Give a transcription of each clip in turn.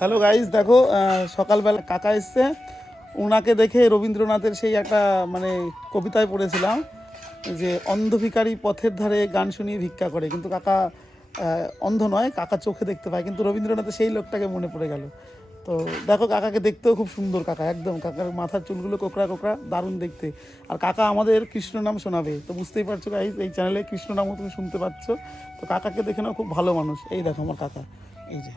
Hello guys, দেখো সকালবেলা কাকা এসছে। ওনাকে দেখে রবীন্দ্রনাথের সেই একটা মানে কবিতায় পড়েছিলাম যে অন্ধ ভিখারি পথের ধারে গান শুনিয়ে ভিক্ষা করে, কিন্তু কাকা অন্ধ নয়, কাকা চোখে দেখতে পায়। কিন্তু রবীন্দ্রনাথের সেই লোকটাকে মনে পড়ে গেল। তো দেখো কাকাকে দেখতেও খুব সুন্দর, কাকা একদম, কাকার মাথার চুলগুলো কোকড়া কোকড়া, দারুণ দেখতে। আর কাকা আমাদের কৃষ্ণ নাম শোনাবে, তো বুঝতেই পারছো গাইস, এই চ্যানেলে কৃষ্ণ নামও তুমি শুনতে পাচ্ছ। তো কাকাকে দেখে নাও, খুব ভালো মানুষ। এই দেখো আমার কাকা, এই যে।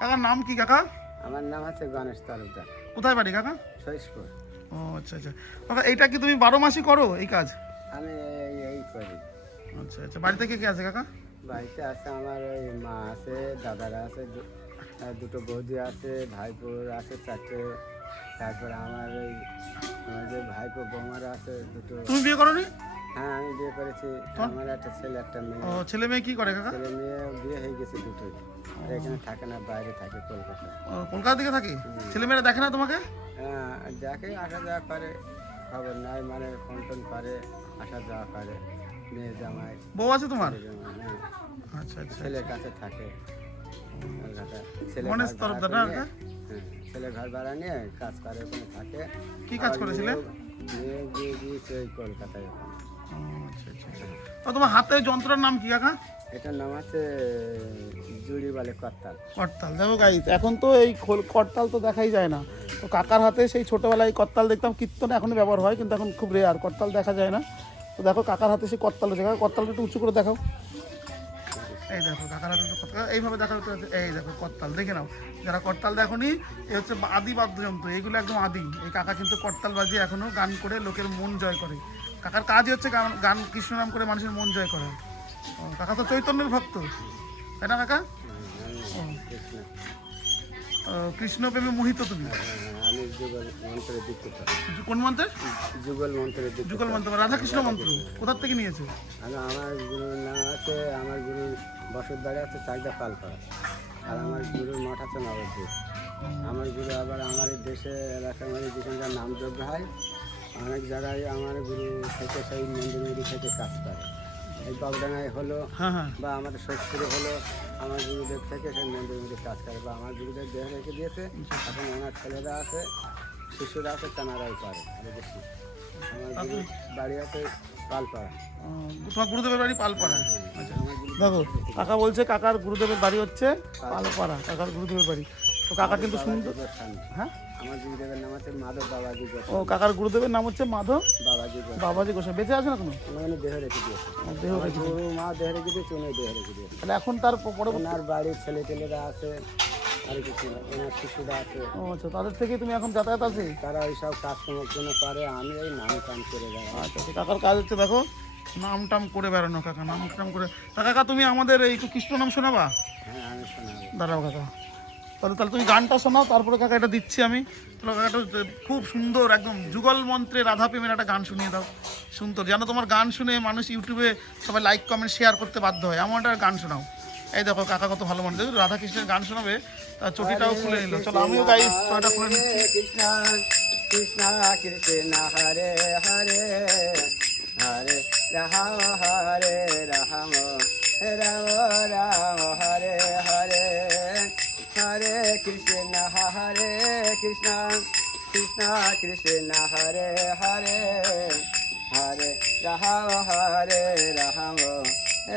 কাকার নাম কি কাকা? আমার নাম হচ্ছে গণেশ তালুকদার। কোথায় বাড়ি কাকা? সৈশপুর। ও আচ্ছা আচ্ছা। কাকা এইটা কি তুমি 12 মাসই করো এই কাজ? আমি এই করি। আচ্ছা আচ্ছা। বাড়িতে কে কে আছে কাকা? বাড়িতে আছে আমার ওই মা আছে, দাদারা আছে, দুটো বৌদি আছে, ভাইপো আছে 4টে। তারপরে আমার যে ভাইপো বৌমারা আছে দুটো। তুমি বিয়ে করোনি? হ্যাঁ, আমি বিয়ে করেছি। আমার একটা ছেলে একটা মেয়ে। ও, ছেলে মেয়ে কি করে কাকা? ছেলে মেয়ে বিয়ে হয়ে গেছে দুটোই। আর এখানে থাকে না, বাইরে থাকে কলকাতা। ও, কলকাতা থেকে থাকে? ছেলে মেয়েরা দেখে না তোমাকে? হ্যাঁ, দেখে, আসা যাওয়া করে, খবর নাই, মানে ফোন টোন করে, আসা যাওয়া করে। মেয়ে জামাই, বউ আছে তোমার? হ্যাঁ, আচ্ছা আচ্ছা। ছেলের কাছে থাকে। কলকাতা। ছেলে গণেশ ঘর তরফদার ভাড়া না নিয়ে, কাকা? হ্যাঁ, ছেলে ঘর ভাড়া নিয়ে কাজ করে, ওখানে থাকে। কি কাজ আর করেছিলে? মেয়ে বিয়ে দিয়েছে ওই কলকাতায় ওখানে। ও আচ্ছা আচ্ছা। তো তোমার হাতে যন্ত্রের নাম কি কাকা? এটার নাম আছে জুড়ি বলে করতাল। করতাল। দেখো গাইস, এখন তো এই করতাল তো দেখাই যায় না। তো কাকার হাতে সেই ছোটোবেলায় করতাল দেখতাম, কীর্তনে এখনও ব্যবহার হয়, কিন্তু এখন খুব রেয়ার, করতাল দেখা যায় না। তো দেখো কাকার হাতে সেই করতাল আছে। কাকা করতালটা একটু উঁচু করে দেখাও। এই দেখো কাকার হাতে তো করতাল, এইভাবে দেখাও তো। এই দেখো করতাল, দেখে নাও। যারা করতাল দেখোনি, এই হচ্ছে আদি বাদ্যযন্ত্র, এগুলো একদম আদি। এই কাকা কিন্তু করতাল বাজিয়ে এখনও গান করে লোকের মন জয় করে। কাকার কাজই হচ্ছে গান, গান কৃষ্ণ নাম করে মানুষের মন জয় করা। ও, কাকা তো চৈতন্যের ভক্ত, তাই না কাকা? ও, কৃষ্ণ প্রেমে মোহিত তুমি। আমি যুগল মন্ত্রে দীক্ষিত। কোন মন্ত্রে? যুগল মন্ত্রে দীক্ষিত। যুগল মন্ত্র, রাধাকৃষ্ণ মন্ত্র কোথার থেকে নিয়েছো? আমার গুরুর নাম আছে, আমার গুরুর বসত বাড়ি আছে চাকদা পালপাড়া। আর আমার গুরুর মঠ আছে নবদ্বীপ। আমার গুরু আবার আমার এই দেশে এলাকার মানে যেখানকার নামযজ্ঞ হয়, অনেক জায়গায় আমার গুরু থেকে সেই মন্দির থেকে কাজ করে। এই বাগডাঙ্গায় হলো, হ্যাঁ হ্যাঁ। বা আমাদের সৈশপুরে হলো, আমার গুরুদেব থেকে সেই মন্দির কাজ করে, বা আমার গুরুদেব দেহ রেখে দিয়েছে। এখন ওনার ছেলেরা আছে, শিশুরা আছে, তানারাই করে আরো বেশি। আমার গুরু বাড়ি আছে পালপাড়া। তোমার গুরুদেবের বাড়ি পালপাড়া? আচ্ছা, আমার গুরু দেখো কাকা বলছে কাকার গুরুদেবের বাড়ি হচ্ছে পালপাড়া, কাকার গুরুদেবের বাড়ি। তো কাকা কিন্তু সুন্দর। গোস্বামী। হ্যাঁ, আমার গুরুদেবের নাম আছে মাধব বাবাজি ও, গোস্বামী। কাকার গুরুদেবের নাম হচ্ছে মাধব বাবাজি গোস্বামী। বাবাজি গোস্বামী। বেঁচে আছে না কোনো? ওখানে দেহ রেখে দিয়েছে। দেহ আমার রেখে গুরু মা দেহ রেখে দিয়েছে, উনি দেহ রেখে দিয়েছে। তাহলে এখন তার পরবর্তী। ওনার বাড়ির ছেলে টেলেরা আছে, আর কিছু না, ওনার শিশুরা আছে। ও আচ্ছা, তাদের থেকে তুমি এখন যাতায়াত আছে? তারা ওইসব কাজকর্মের জন্য পারে, আমি এই নাম টান করে বেড়াই। আচ্ছা আচ্ছা। কাকার কাজ হচ্ছে দেখো নাম টাম করে বেড়ানো। কাকা নাম টাম করে। তা কাকা তুমি আমাদের এই একটু কৃষ্ণ নাম শোনাবা? হ্যাঁ, আমি শোনাবো। দাঁড়াও কাকা, তাহলে তাহলে তুমি গানটা শোনাও, তারপরে কাকা এটা দিচ্ছি আমি। তাহলে কাকাটা খুব সুন্দর একদম যুগল মন্ত্রে রাধা প্রেমের একটা গান শুনিয়ে দাও। সুন্দর, যেন তোমার গান শুনে মানুষ ইউটিউবে সবাই লাইক কমেন্ট শেয়ার করতে বাধ্য হয়, এমন একটা গান শোনাও। এই দেখো কাকা কত ভালো মানুষ, রাধা কৃষ্ণের গান শোনাবে, তার চটিটাও খুলে নিল। চলো আমিও গাই, চটিটা খুলে নিচ্ছি। কৃষ্ণ কৃষ্ণ কৃষ্ণ হরে হরে, হরে রাম হরে রাম, রাম রাম হরে হরে, হরে কৃষ্ণ হরে কৃষ্ণ, কৃষ্ণ কৃষ্ণ হরে হরে, হরে রাম হরে রাম,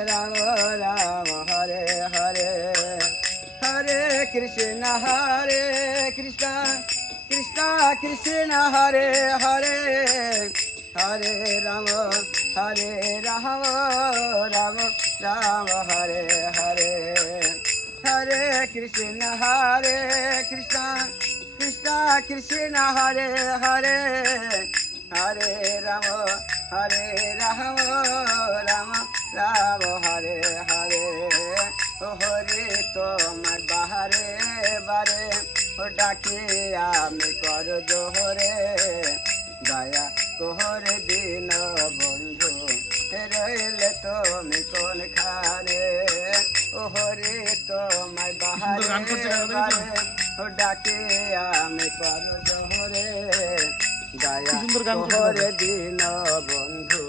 রাম রাম হরে হরে, হরে কৃষ্ণ কৃষ্ণ, কৃষ্ণ কৃষ্ণ হরে হরে, হরে রাম রাম, রাম রাম হরে হরে, হরে কৃষ্ণ কৃষ্ণ, কৃষ্ণ কৃষ্ণ হরে হরে, হরে রাম রাম, রাম রাম হরে হরে। হরে তোমার বাহারে বারে, ডাকে আমি কর জোহরে, দয়া তোহরে দিন বন্ধু, রইলে তুমি কোন খানে। হরে তোমার বাহারে বারে, ডাকে আমি কর জোহরে, দয়া তোহরে দিন বন্ধু,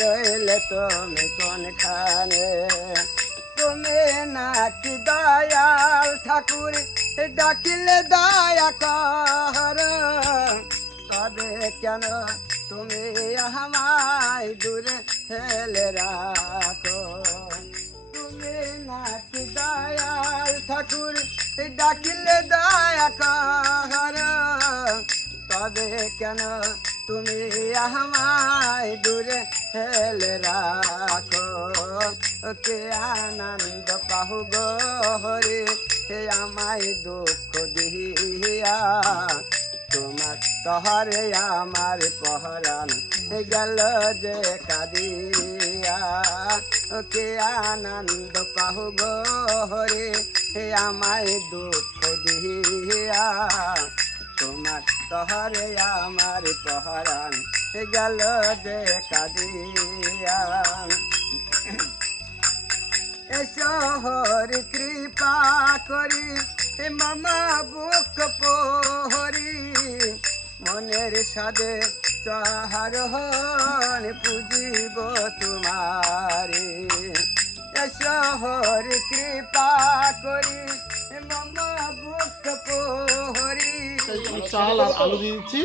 রইলে তুমি কোন খানে। তুমি নাকি দয়াল ঠাকুর ডাকিলে দয়া কর তবে কেন তুমি আমায় দূরে ফেলে রাখো তুমি নাকি দয়াল ঠাকুর ডাকিলে দয়া কর তবে কেন তুমি আমায় দূরে ফেলে রাখো কে আনন্দ পাহু গো হরে হে আমায় দুঃখ দিয়া তোমার তহরে আমার পহরান গেল যে কাদিয়া কে আনন্দ পাহু গো হরে হে আমায় দুঃখ দিয়া তোমার তহরে আমার পহরান গেল যে কাদিয়া এসো হরি কৃপা করি মামা বুক পোহরি মনের সাদে চাহার হন পুজিব তোমারে এসো হরি কৃপা করি মামা বুক পোহরি আমি চাল আর আলু দিয়ে দিচ্ছি।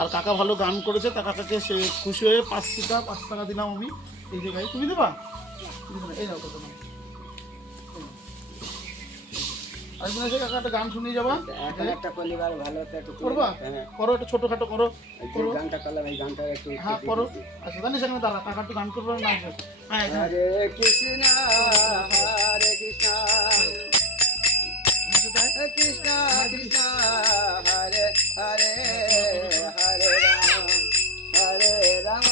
আর কাকা ভালো গান করেছে, তা কাকাকে সে খুশি হয়ে 5 টাকা দিলাম আমি এই জায়গায়। তুমি দেবা? এই নাও কথা। আরেকদিন এসে কাকা একটা গান শুনিয়ে যাবা। এখন একটা পরিবার ভালো একটু করবা? করো, একটা ছোটখাটো করো। করো গানটা করলাম এই গানটা একটু হ্যাঁ করো। আচ্ছা জানিস এখানে দাঁড়া, কাকা একটু গান করবে না? হ্যাঁ হরে কৃষ্ণ হরে কৃষ্ণ কৃষ্ণ কৃষ্ণ হরে হরে হরে রাম হরে রাম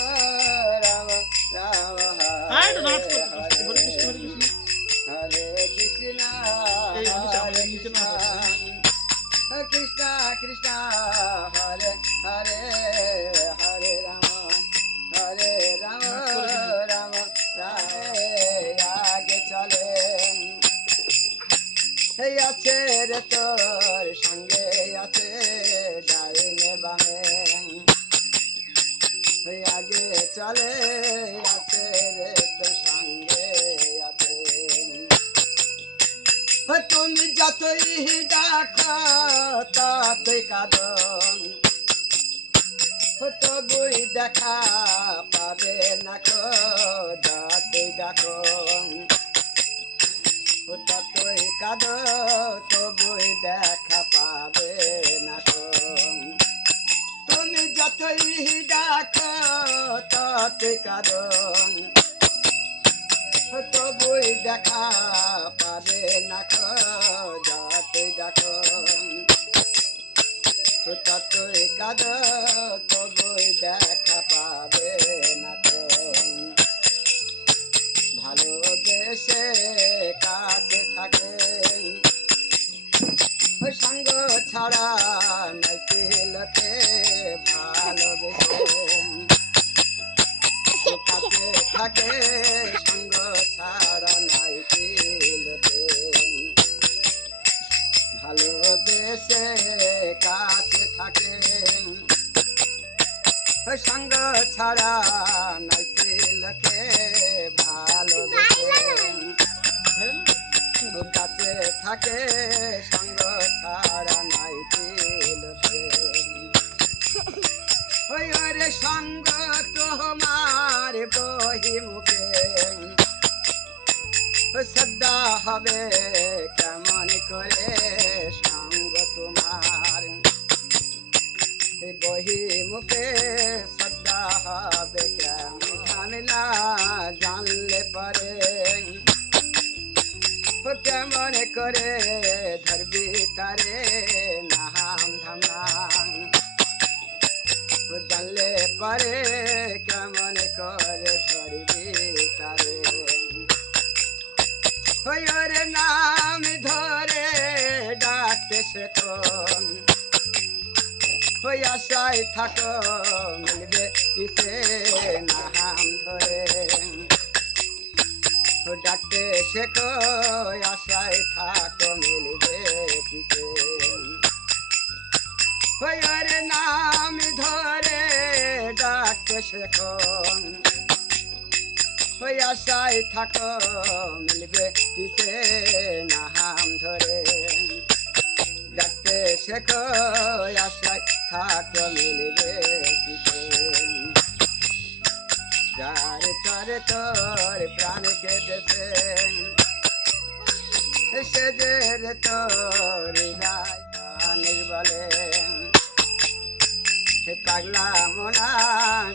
রাম রাম হরে কৃষ্ণ কৃষ্ণ কৃষ্ণ হরে হরে হরে রাম রাম আগে চলে এই আছে রে তোর সঙ্গে আছে ডাইনে বামে আগে চলে আছে রে তোর সঙ্গে আছে তুমি যতই ডাকো ততই কাঁদন তবুই দেখা পাবে না কো যতই ডাকো ততই কাঁদ তবুই দেখা পাবে না কো তুমি যতই ডাকো ততই কাঁদন তবুই দেখা পাবে না কো যতই ডাকো ততই কাঁদ তবুই দেখা পাবে না কো ভালোবেসে কাছে থাকে সঙ্গ ছাড়া নাই পেলতে ভালোবেসে কাছে থাকে সঙ্গ ছাড়া নাই পেলতে ভালোবেসে কাছে থাকে সঙ্গ ছাড়া নাই পেলকে ভালোবেসে কাছে থাকে সঙ্গ ছাড়া নাই পেলকে ওই রে সঙ্গ তোমার বহি মুখে শ্রদ্ধা হবে কেমন করে সঙ্গ তোমার বহি মুখে শ্রদ্ধা হবে কেমন না জানলে পরে কেমন করে ধরবি তারে নাম ধাম জানলে পরে কেমন করে ধরবি তারে ওর নাম ধরে ডাকতে শেখো ওই আশায় থাকো মিলবে পিছে নাম ধরে ডাকতে শেখো আশায় থাকো মিলবে পিছে ওই নাম ধরে ডাকতে শেখো ওই আশায় থাকো মিলবে পিছে নাম ধরে ডাকতে শেখো আশায় থাকো মিলবে পিছে যার তারে তোর প্রাণ কেটেছে সে যে রে তোর বলে পাগলা মোনা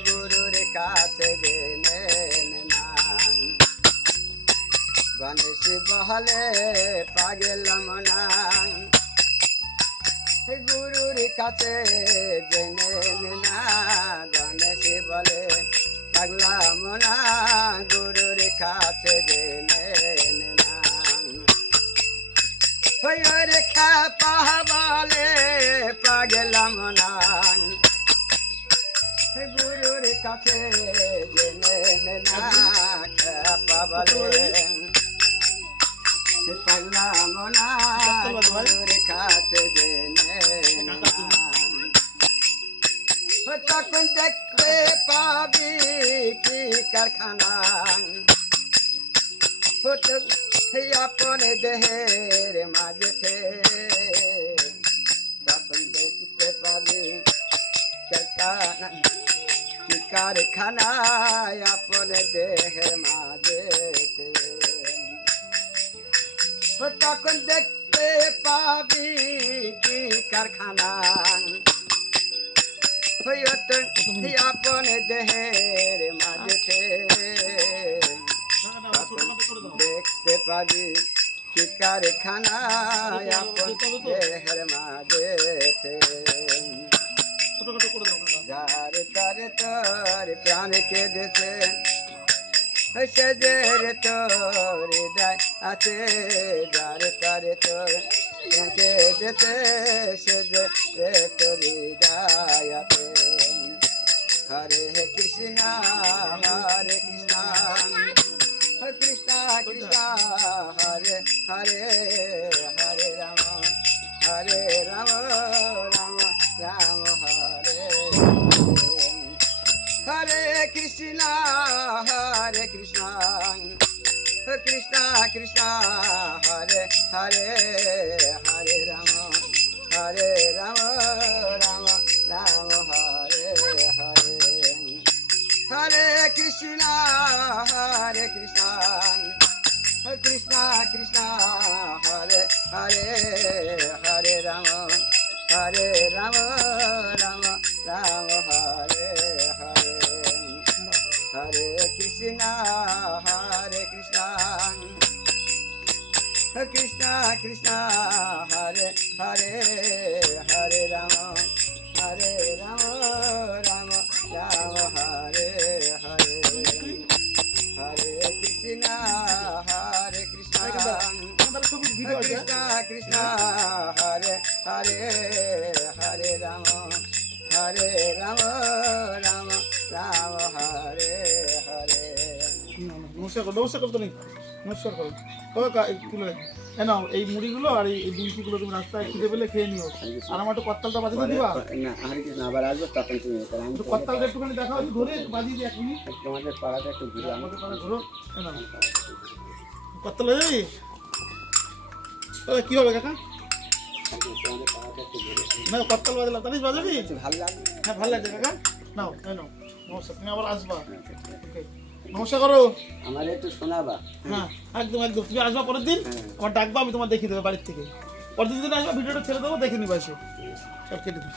গুরুর কাছে গেলে না গণেশ বহলে পাগল মোনা গুরুর কাছে জেনে না গণেশ বলে পাগলা মোনা গুরুর কাছে জেনে না রেখা পাহাবলে পাগলা মোনা গুরুর কাছে জেনে না পাবলে পাগলা মোনা গুরুর কাছে জেনে তখন দেখতে পাবি কি কারখানা আপন দেহের মাঝে তখন দেখতে পাবি কি কারখানায় আপন দেহের মাঝে তখন দেখতে পাবি কি কারখানা আপন দেহের মাঝে দেখতে পাবি কি কারখানায় আপন দেহের মাঝে যার তারে তোর প্রাণ কেঁদেছে সে যে রে তোর হৃদয় আছে যার তারে তোর প্রাণ কেঁদেছে সে যে রে তোর হৃদয় আছে হরে কৃষ্ণ হরে কৃষ্ণ কৃষ্ণ কৃষ্ণ হরে হরে হরে রাম রাম রাম রাম হরে হরে কৃষ্ণ হরে কৃষ্ণ কৃষ্ণ কৃষ্ণ হরে হরে হরে রাম রাম রাম হরে হরে হরে কৃষ্ণ হরে কৃষ্ণ কৃষ্ণ কৃষ্ণ হরে হরে হরে রাম রাম রাম হরে হরে হরে কৃষ্ণ হরে কৃষ্ণ কৃষ্ণ কৃষ্ণ হরে হরে হরে রাম রাম রাম হরে হরে হরে কৃষ্ণ হরে কৃষ্ণ কৃষ্ণ কৃষ্ণ হরে হরে হরে রাম রাম রাম হরে হরে নমস্কার করো তো নেই নমস্কার করো তুলে নাও এই মুড়িগুলো আর এই ডিমটিগুলো তুমি রাস্তায় খিদে পেলে খেয়ে নিও আর আমার একটু কত্তালটা বাজিয়ে দিবা না হরে কৃষ্ণ আবার আসবো তখন তুমি কত্তালটা একটুখানি দেখাও ধরে বাজিয়ে দিই 1 মিনিট তোমাদের পাড়াটা একটু ঘুরে আমাদের পাড়া ধরো কত্তাল যাবি কি হবে কাকা না কত্তাল বাজলাম তাহলে বাজাবি ভালো লাগবে হ্যাঁ ভালো লাগছে কাকা নাও নাও নমস্কার তুমি আবার আসবা ওকে নমস্কার করো আমার একটু শোনাবা হ্যাঁ একদম একদম তুমি আসবা পরের দিন আমার ডাকবা আমি তোমার দেখিয়ে দেবো বাড়ির থেকে পরের দিন আসবা ভিডিওটা ছেড়ে দেবো দেখে নিবা এসে সব কেটে দিই